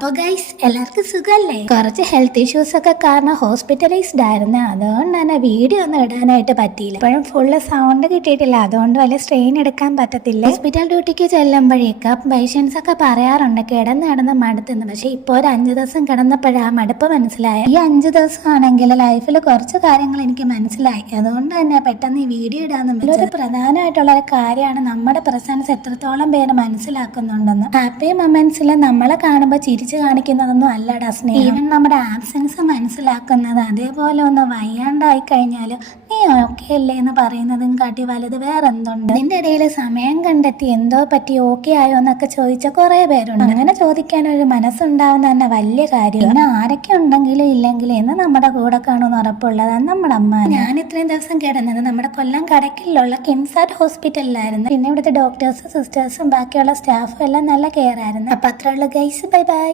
അപ്പൊ ഗൈസ് എല്ലാവർക്കും സുഖല്ലേ? കുറച്ച് ഹെൽത്ത് ഇഷ്യൂസ് ഒക്കെ കാരണം ഹോസ്പിറ്റലൈസ്ഡ് ആയിരുന്നു. അതുകൊണ്ട് തന്നെ വീഡിയോ ഒന്നും ഇടാനായിട്ട് പറ്റിയില്ല. ഇപ്പോഴും ഫുള്ള് സൗണ്ട് കിട്ടിയിട്ടില്ല, അതുകൊണ്ട് വലിയ സ്ട്രെയിൻ എടുക്കാൻ പറ്റത്തില്ല. ഹോസ്പിറ്റൽ ഡ്യൂട്ടിക്ക് ചെല്ലുമ്പോഴേക്ക് പേഷ്യൻസ് ഒക്കെ പറയാറുണ്ട് കിടന്ന് മടുത്തുന്നു. പക്ഷെ ഇപ്പോൾ ഒരു 5 ദിവസം കിടന്നപ്പോഴാ മടുപ്പ് മനസ്സിലായ. ഈ 5 ദിവസം ആണെങ്കിൽ ലൈഫിൽ കുറച്ച് കാര്യങ്ങൾ എനിക്ക് മനസ്സിലായി. അതുകൊണ്ട് തന്നെ പെട്ടെന്ന് ഈ വീഡിയോ ഇടാന്ന് ഒരു പ്രധാനമായിട്ടുള്ള ഒരു കാര്യമാണ് നമ്മുടെ പ്രസൻസ് എത്രത്തോളം പേര് മനസ്സിലാക്കുന്നുണ്ടെന്ന്. ഹാപ്പി മൊമെന്റ്സിൽ നമ്മളെ കാണുമ്പോൾ ചിരിച്ചു കാണിക്കുന്നതൊന്നും അല്ലടാ സ്നേഹം. ഈവൻ നമ്മുടെ ആബ്സെൻസ് മനസ്സിലാക്കുന്നത്. അതേപോലെ ഒന്ന് വയ്യാണ്ടായി കഴിഞ്ഞാൽ നീ ഓക്കെ അല്ലേ എന്ന് പറയുന്നതും കാട്ടി വലുത് വേറെന്തുണ്ട്? ഇതിന്റെ ഇടയിൽ സമയം കണ്ടെത്തി എന്തോ പറ്റി ഓക്കെ ആയോ എന്നൊക്കെ ചോദിച്ച കുറെ പേരുണ്ട്. അങ്ങനെ ചോദിക്കാൻ ഒരു മനസ്സുണ്ടാവുന്ന തന്നെ വലിയ കാര്യം. പിന്നെ ആരൊക്കെ ഉണ്ടെങ്കിലും ഇല്ലെങ്കിലും എന്ന് നമ്മുടെ കൂടെ കാണുമെന്ന് ഉറപ്പുള്ളതാണ് നമ്മുടെ അമ്മ. ഞാൻ ഇത്രയും ദിവസം കിടന്നത് നമ്മുടെ കൊല്ലം കടക്കിലുള്ള കിംസാറ്റ് ഹോസ്പിറ്റലിലായിരുന്നു. പിന്നെ ഇവിടുത്തെ ഡോക്ടേഴ്സും സിസ്റ്റേഴ്സും ബാക്കിയുള്ള സ്റ്റാഫും എല്ലാം നല്ല കെയർ ആയിരുന്നു. അപ്പൊ അത്രയുള്ള ഗൈസ്, ബൈ ബൈ.